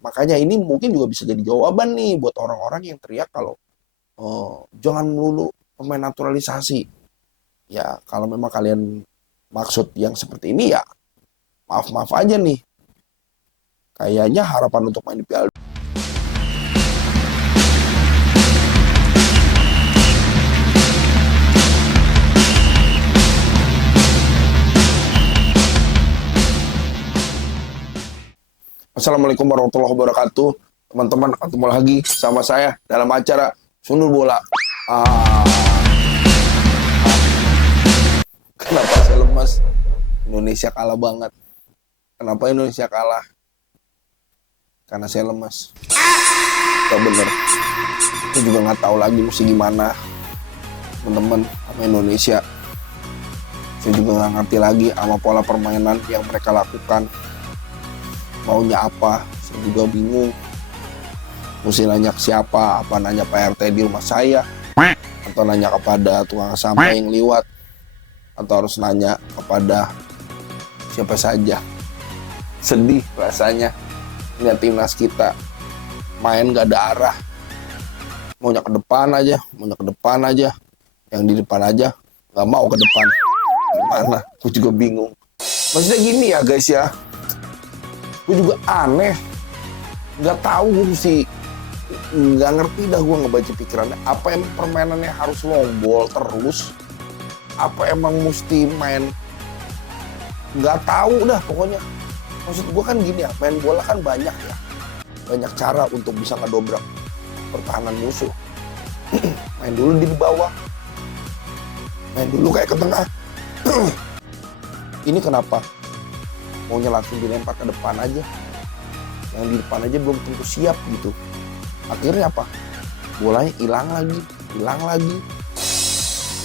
Makanya ini mungkin juga bisa jadi jawaban nih buat orang-orang yang teriak kalau jangan melulu pemain naturalisasi. Ya kalau memang kalian maksud yang seperti ini ya maaf-maaf aja nih. Kayaknya harapan untuk main di Piala. Assalamualaikum warahmatullahi wabarakatuh. Teman-teman, ketemu lagi sama saya dalam acara Sundul Bola. Ah, kenapa saya lemas? Indonesia kalah banget. Kenapa Indonesia kalah? Karena saya lemas. Gak bener. Saya juga nggak tahu lagi mesti gimana, teman-teman, sama Indonesia. Saya juga nggak ngerti lagi sama pola permainan yang mereka lakukan. Maunya apa? Saya juga bingung. Mesti nanya ke siapa? Apa nanya Pak RT di rumah saya? Atau nanya kepada tukang sampah yang liwat? Atau harus nanya kepada siapa saja? Sedih rasanya lihat timnas kita main gak ada arah. Maunya ke depan aja. Yang di depan aja gak mau ke depan. Gimana? Aku juga bingung. Maksudnya gini ya guys ya. Gue juga aneh, nggak tahu, gue mesti nggak ngerti dah gue ngebaca pikirannya. Apa emang permainannya harus long ball terus? Apa emang mesti main? Nggak tahu dah pokoknya. Maksud gue kan gini ya, main bola kan banyak ya, banyak cara untuk bisa ngedobrak pertahanan musuh. Main dulu di bawah, main dulu kayak ke tengah. Ini kenapa? Maunya langsung dilempar ke depan aja. Yang di depan aja belum tentu siap gitu. Akhirnya apa? Bolanya hilang lagi.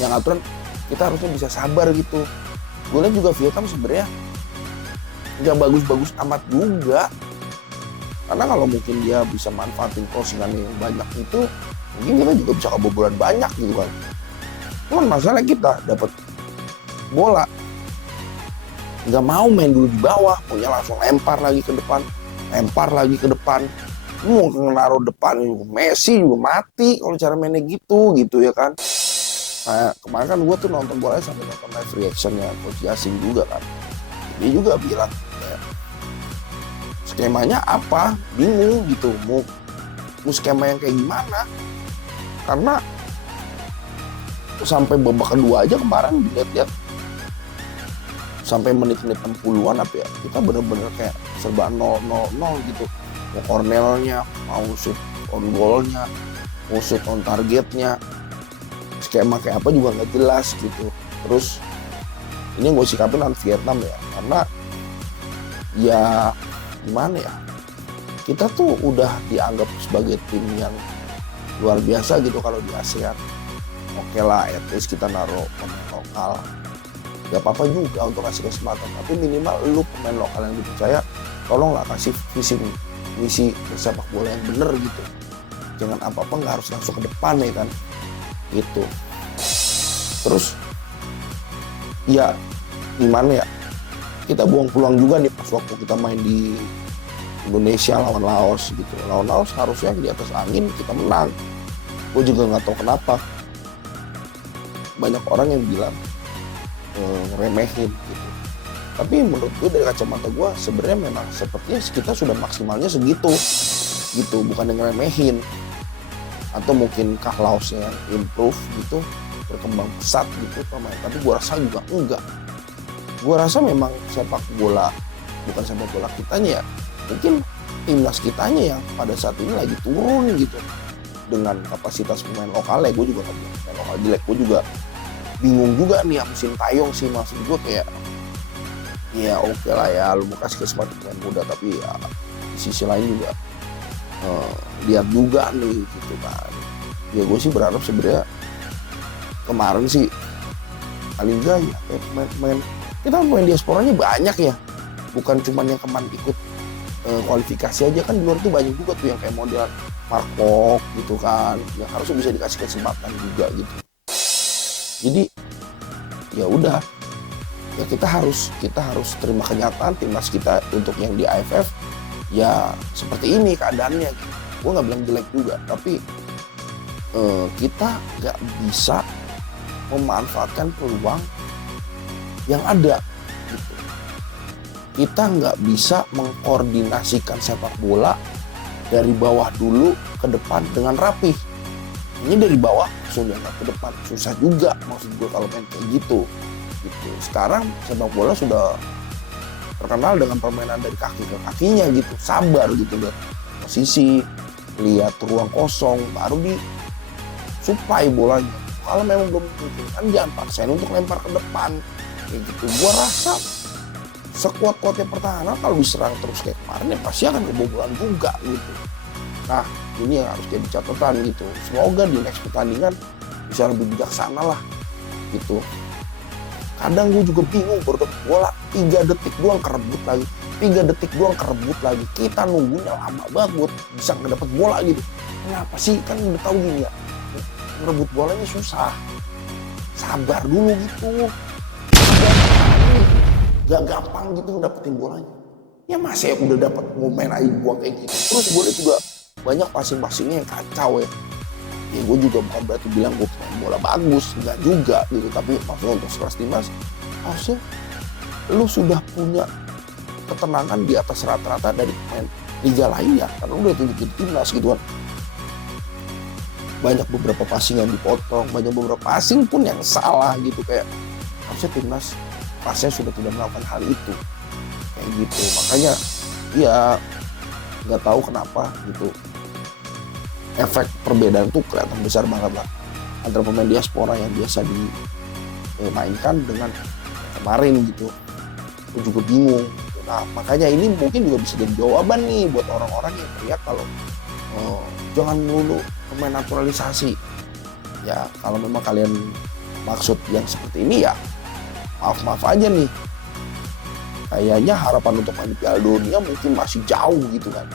Yang aturan kita harusnya bisa sabar gitu. Gue lihat juga Vietnam sebenarnya nggak bagus-bagus amat juga. Karena kalau mungkin dia bisa manfaatin crossingan yang banyak itu, mungkin kita juga bisa kebobolan banyak gitu kan. Cuman masalah kita dapat bola nggak mau main dulu di bawah, punya langsung lempar lagi ke depan. Mau naruh depan Messi juga mati kalau cara mainnya gitu ya kan. Nah kemarin kan gue tuh nonton bola sampai nonton live reactionnya Coach Yasin juga kan. Dia juga bilang ya, skemanya apa, bingung gitu, mau skema yang kayak gimana. Karena sampai babak kedua aja kemarin dilihat-lihat sampai menit-menit 60-an apa ya, kita bener-bener kayak serba 0-0 gitu. Mau cornernya, mau shoot on goalnya, mau shoot on targetnya, skema kayak apa juga nggak jelas gitu. Terus ini gue sikapin lawan Vietnam ya, karena ya gimana ya, kita tuh udah dianggap sebagai tim yang luar biasa gitu kalau di ASEAN. Oke lah, at least kita naruh pemain lokal. Gak apa-apa juga untuk kasih kesempatan, tapi minimal lu pemain lokal yang dipercaya, tolonglah kasih misi sepak bola yang bener gitu. Jangan apa-apa nggak harus langsung ke depan ya kan, gitu. Terus ya gimana ya, kita buang peluang juga nih pas waktu kita main di Indonesia lawan Laos gitu. Lawan Laos harusnya di atas angin kita menang. Gue juga nggak tahu kenapa banyak orang yang bilang ngeremehin gitu. Tapi menurut gue dari kacamata gue sebenarnya memang sepertinya kita sudah maksimalnya segitu gitu, bukan yang ngeremehin. Atau mungkinkah Laosnya yang improve gitu, berkembang pesat gitu pemain. Tapi gue rasa juga enggak. Gue rasa memang sepak bola, bukan sepak bola kitanya ya, mungkin timnas kitanya yang pada saat ini lagi turun gitu. Dengan kapasitas pemain lokalnya, gue juga nggak bilang pemain lokal jelek, gue juga bingung juga nih sama Sintayong sih. Maksud gue kayak ya oke lah ya, lu mau kasih kesempatan pemain muda, tapi ya di sisi lain juga lihat juga nih gitu kan. Ya gue sih berharap sebenarnya kemarin sih paling enggak ya pemain kita pemain diasporanya banyak ya, bukan cuma yang kemarin ikut kualifikasi aja kan. Di luar tuh banyak juga tuh yang kayak model Markok gitu kan, yang harusnya bisa dikasih kesempatan juga gitu. Jadi ya udah ya, kita harus terima kenyataan timnas kita untuk yang di AFF ya seperti ini keadaannya gitu. Gue nggak bilang jelek juga, tapi kita nggak bisa memanfaatkan peluang yang ada gitu. Kita nggak bisa mengkoordinasikan sepak bola dari bawah dulu ke depan dengan rapih. Ini dari bawah langsung diangkat ke depan, susah juga maksud gue kalau main kayak gitu. Sekarang sepak bola sudah terkenal dengan permainan dari kaki ke kakinya gitu, sabar gitu, lihat posisi, lihat ruang kosong, baru di supply bolanya. Kalau memang belum kan jangan paksain untuk lempar ke depan kayak gitu. Gua rasa sekuat-kuatnya pertahanan kalau diserang terus kayak kemarin ya pasti akan kebobolan juga gitu. Nah ini yang harus jadi catatan gitu. Semoga di next pertandingan bisa lebih bijaksana lah gitu. Kadang gue juga bingung, baru dapet bola 3 detik doang kerebut lagi, 3 detik doang kerebut lagi. Kita nunggunya lama banget bisa ngedapet bola gitu. Kenapa sih? Kan udah tahu gini ya, ngerebut bolanya susah. Sabar dulu gitu. Gak gampang gitu ngedapetin bolanya. Ya masa ya udah dapet momen aja buang kayak gitu. Terus gue juga banyak passing-passingnya yang kacau ya. Ya gue juga bukan berarti bilang gue main bola bagus, enggak juga gitu. Tapi maksudnya untuk sekelas timnas, harusnya lu sudah punya ketenangan di atas rata-rata dari pemain liga lainnya. Karena lu udah tunjukin timnas gitu kan. Banyak beberapa passing yang dipotong, banyak beberapa passing pun yang salah gitu. Kayak harusnya timnas pasnya sudah tidak melakukan hal itu. Kayak gitu, makanya ya nggak tahu kenapa gitu. Efek perbedaan tuh kelihatan besar banget lah antara pemain diaspora yang biasa dimainkan dengan kemarin gitu. Aku juga bingung. Nah makanya ini mungkin juga bisa jadi jawaban nih buat orang-orang yang teriak kalau jangan melulu pemain naturalisasi. Ya kalau memang kalian maksud yang seperti ini ya maaf aja nih. Kayaknya harapan untuk main Piala Dunia mungkin masih jauh gitu kan.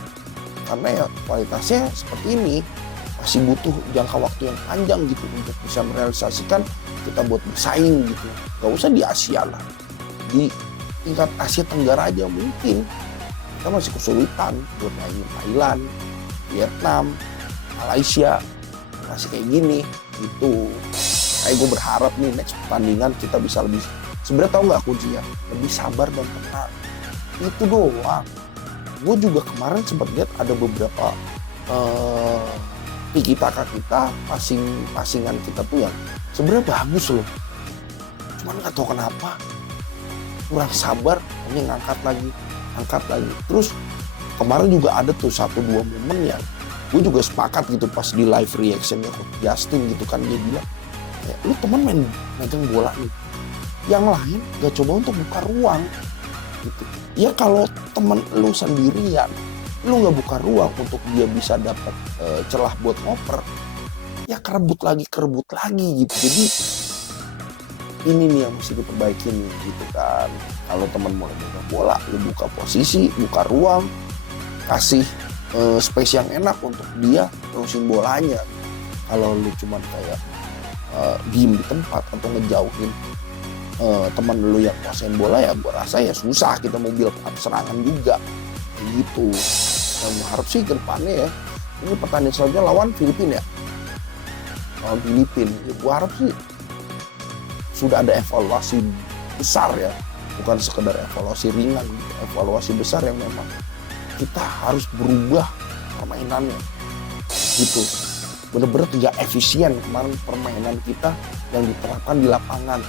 Karena ya kualitasnya seperti ini, masih butuh jangka waktu yang panjang gitu untuk bisa merealisasikan kita buat bersaing gitu. Gak usah di Asia lah, di tingkat Asia Tenggara aja mungkin kita masih kesulitan buat mainin Thailand, Vietnam, Malaysia, masih kayak gini gitu. Kayak gue berharap nih next pertandingan kita bisa lebih, sebenarnya tahu nggak kuncinya, lebih sabar dan tenang. Itu doang. Gue juga kemarin sempat lihat ada beberapa tiki-taka kita, passingan kita tuh yang sebenarnya bagus loh. Cuman nggak tahu kenapa kurang sabar, hanya ngangkat lagi. Terus kemarin juga ada tuh 1-2 momen yang gue juga sepakat gitu pas di live reactionnya Justin gitu kan, dia bilang, lu temen megang bola nih, yang lain gak coba untuk buka ruang gitu. Ya kalau temen lu sendirian, lu gak buka ruang untuk dia bisa dapat celah buat ngoper, ya kerebut lagi gitu. Jadi ini nih yang mesti diperbaikin gitu kan. Kalau temen mau megang bola, lu buka posisi, buka ruang, kasih space yang enak untuk dia terusin bolanya. Kalau lu cuman kayak diem di tempat atau ngejauhin teman lu yang kuasain bola, ya gue rasa ya susah kita mau build up serangan juga gitu. Yang harap sih ke depannya ya, ini pertandingan selanjutnya lawan Filipina ya, ya gue harap sih sudah ada evaluasi besar ya, bukan sekedar evaluasi ringan gitu, evaluasi besar yang memang kita harus berubah permainannya gitu. Bener-bener tidak efisien kemarin permainan kita yang diterapkan di lapangan,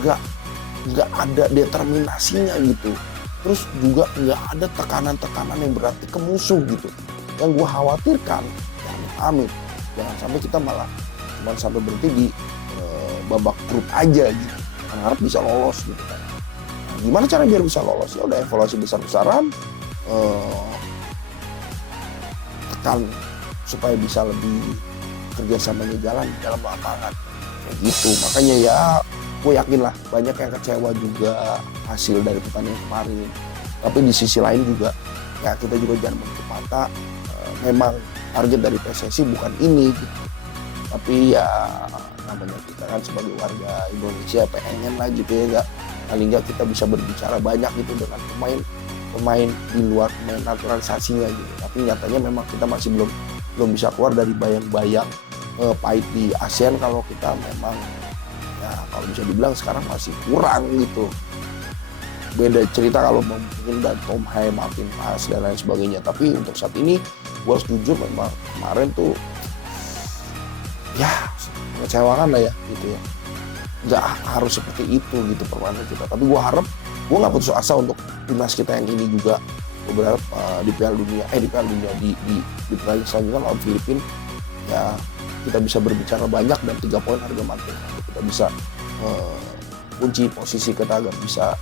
nggak ada determinasinya gitu. Terus juga nggak ada tekanan-tekanan yang berarti ke musuh gitu. Yang gue khawatirkan, jangan sampai kita malah cuma sampai berhenti di babak grup aja gitu. Harap bisa lolos gitu kan. Nah, gimana cara biar bisa lolos? Ya udah evaluasi besar-besaran, tekan supaya bisa lebih kerjasamanya jalan dalam lapangan kayak gitu. Makanya ya gue yakin lah banyak yang kecewa juga hasil dari pertandingan kemarin. Tapi di sisi lain juga ya kita juga jangan menutup mata, memang target dari PSSI bukan ini gitu. Tapi ya namanya kita kan sebagai warga Indonesia pengen lah gitu ya, paling nggak kita bisa berbicara banyak gitu dengan pemain pemain di luar pemain naturalisasinya gitu. Tapi nyatanya memang kita masih belum bisa keluar dari bayang-bayang pahit di ASEAN kalau kita memang ya kalau bisa dibilang sekarang masih kurang gitu. Beda cerita kalau mungkin dan Tom Hai, Martin Paes dan lain sebagainya. Tapi untuk saat ini gue harus jujur memang kemarin tuh ya mengecewakan lah ya gitu ya. Nggak harus seperti itu gitu permainan kita. Tapi gue harap gue nggak putus asa untuk timnas kita yang ini juga beberapa di Piala Dunia di pertandingan selanjutnya lawan Filipina ya kita bisa berbicara banyak dan 3 poin harga mati. Kita bisa kunci posisi kita agar bisa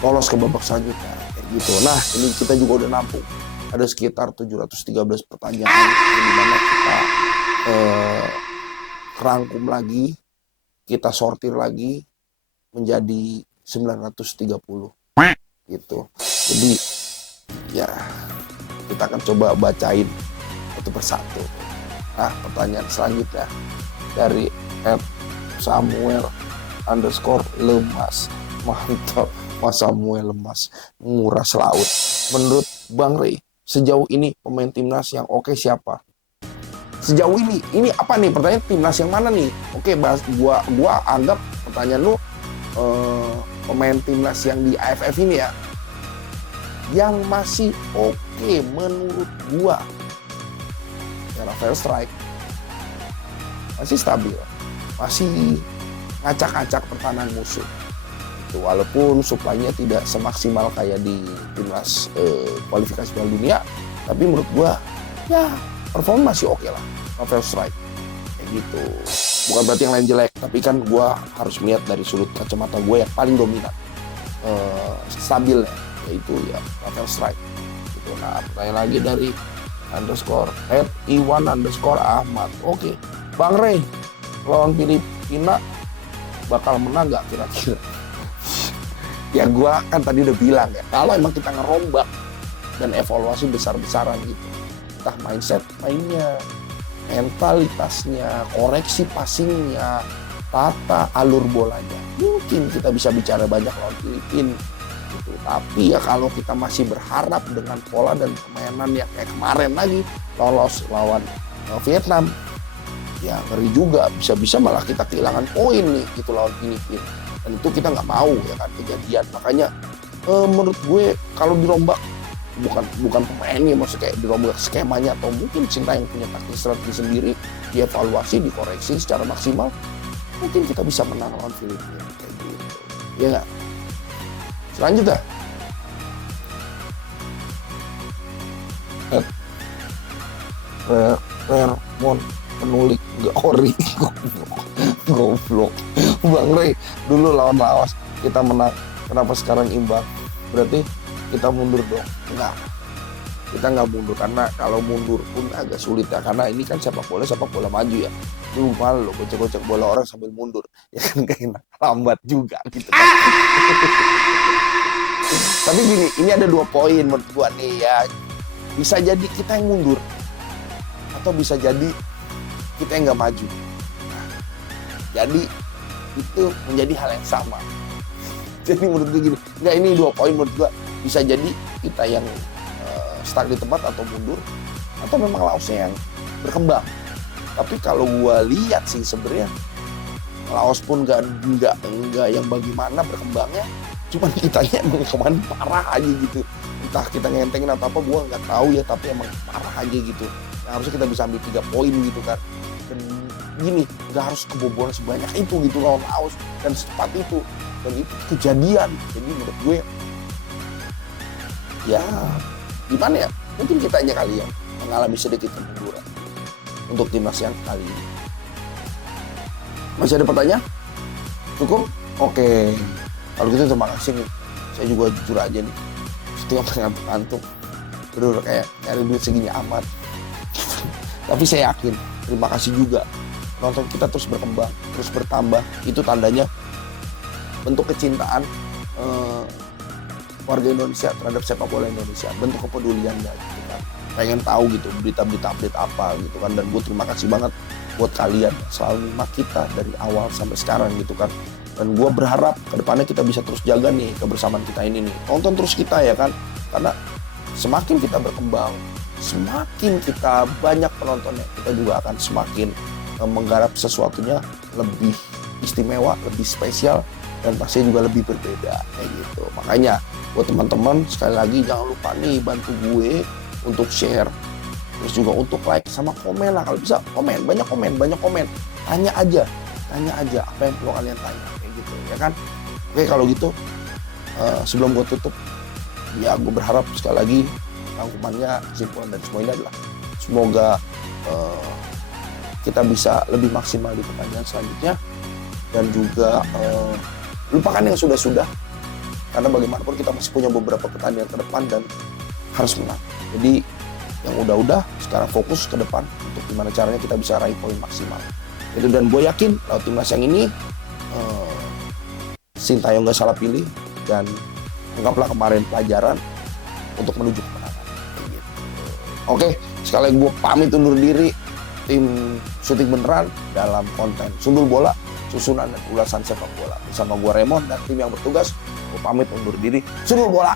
lolos ke babak selanjutnya kayak gitu. Nah ini kita juga udah nampung ada sekitar 713 pertanyaan yang dimana kita rangkum lagi, kita sortir lagi menjadi 930 gitu. Jadi ya kita akan coba bacain satu persatu. Nah pertanyaan selanjutnya dari @Samuel_lemas. Mantap, Mas Samuel lemas nguras laut. Menurut Bang Rey, sejauh ini pemain timnas yang oke siapa? Sejauh ini apa nih pertanyaan, timnas yang mana nih? Oke, bahas gua anggap pertanyaan lu pemain timnas yang di AFF ini ya, yang masih oke menurut gua ya Rafael Strike masih stabil, masih ngacak-ngacak pertahanan musuh. Walaupun supply-nya tidak semaksimal kayak di timnas kualifikasi Piala Dunia, tapi menurut gua ya performa masih oke lah Rafael Strike kayak gitu. Bukan berarti yang lain jelek, tapi kan gua harus melihat dari sudut kacamata gue yang paling dominan stabil yaitu ya Rafael Strike gitu. Nah pertanyaan lagi dari @iwan_ahmad. Oke, Bang Rey lawan Filipina bakal menang nggak kira-kira? Ya gue kan tadi udah bilang ya, kalau emang kita ngerombak dan evaluasi besar-besaran gitu, entah mindset mainnya, mentalitasnya, koreksi passingnya, tata alur bolanya, mungkin kita bisa bicara banyak lawan Filipina gitu. Tapi ya kalau kita masih berharap dengan pola dan permainan yang kayak kemarin lagi lolos lawan Vietnam, ya ngeri juga, bisa-bisa malah kita kehilangan poin nih gitu lawan Filipina. Dan itu kita nggak mau ya kan kejadian. Makanya menurut gue kalau dirombak bukan pemainnya, maksudnya kayak dirombak skemanya atau mungkin Sintayong punya taktik strategi sendiri, dievaluasi, dikoreksi secara maksimal, mungkin kita bisa menang lawan Filipina kayak gitu. Ya nggak? Selanjutnya Rermon penulik nggak ori goblok. Bang Rey dulu lawan Laos kita menang, kenapa sekarang imbang? Berarti kita mundur dong? Enggak, kita nggak mundur, karena kalau mundur pun agak sulit ya, karena ini kan sepak bola maju ya. Lu malu lo gocek-gocek bola orang sambil mundur ya kan, kayak lambat juga gitu kan. Tapi gini, ini ada 2 poin menurut gua nih ya, bisa jadi kita yang mundur atau bisa jadi kita yang nggak maju. Jadi itu menjadi hal yang sama. Jadi menurut gue gini, nggak, ini 2 poin menurut gue, bisa jadi kita yang stuck di tempat atau mundur, atau memang Laosnya yang berkembang. Tapi kalau gue lihat sih sebenarnya Laos pun nggak yang bagaimana berkembangnya, cuman kitanya emang kemarin parah aja gitu. Entah kita ngentengin atau apa, gue nggak tahu ya, tapi emang parah aja gitu. Nah, harusnya kita bisa ambil 3 poin gitu kan. Dan gini, nggak harus kebobolan sebanyak itu gitu lawan Laos dan secepat itu, dan itu kejadian. Jadi menurut gue ya gimana ya, mungkin kita aja kali yang mengalami sedikit kemunduran untuk timnas yang kali ini. Masih ada pertanyaan? Cukup? Oke, kalau gitu terima kasih nih. Saya juga jujur aja nih, setengah ngantuk-ngantuk, bener kayak nyari duit segini amat. Tapi saya yakin, terima kasih juga, nonton kita terus berkembang, terus bertambah. Itu tandanya bentuk kecintaan warga Indonesia terhadap sepak bola Indonesia, bentuk kepeduliannya gitu kan. Pengen tahu gitu berita-berita update apa gitu kan. Dan gue terima kasih banget buat kalian selalu nyimak kita dari awal sampai sekarang gitu kan. Dan gue berharap kedepannya kita bisa terus jaga nih kebersamaan kita ini nih. Tonton terus kita ya kan, karena semakin kita berkembang, semakin kita banyak penontonnya, kita juga akan semakin menggarap sesuatunya lebih istimewa, lebih spesial, dan pasti juga lebih berbeda kayak gitu. Makanya buat teman-teman sekali lagi jangan lupa nih bantu gue untuk share, terus juga untuk like sama komen lah, kalau bisa komen, banyak komen, tanya aja apa yang perlu kalian tanya kayak gitu ya kan. Oke, kalau gitu sebelum gue tutup ya, gue berharap sekali lagi rangkumannya, kesimpulan dari semua ini adalah semoga kita bisa lebih maksimal di pertandingan selanjutnya, dan juga lupakan yang sudah-sudah, karena bagaimanapun kita masih punya beberapa pertandingan ke depan dan harus menang. Jadi yang udah-udah sekarang fokus ke depan untuk gimana caranya kita bisa raih poin maksimal itu. Dan gue yakin lawan timnas yang ini Sintayong gak salah pilih, dan anggaplah kemarin pelajaran untuk menuju kemenangan gitu. Oke, sekali lagi gue pamit undur diri. Tim Syuting Beneran dalam konten Sundul Bola, susunan dan ulasan sepak bola bersama gue Raymond dan tim yang bertugas. Gue pamit undur diri. Sundul Bola.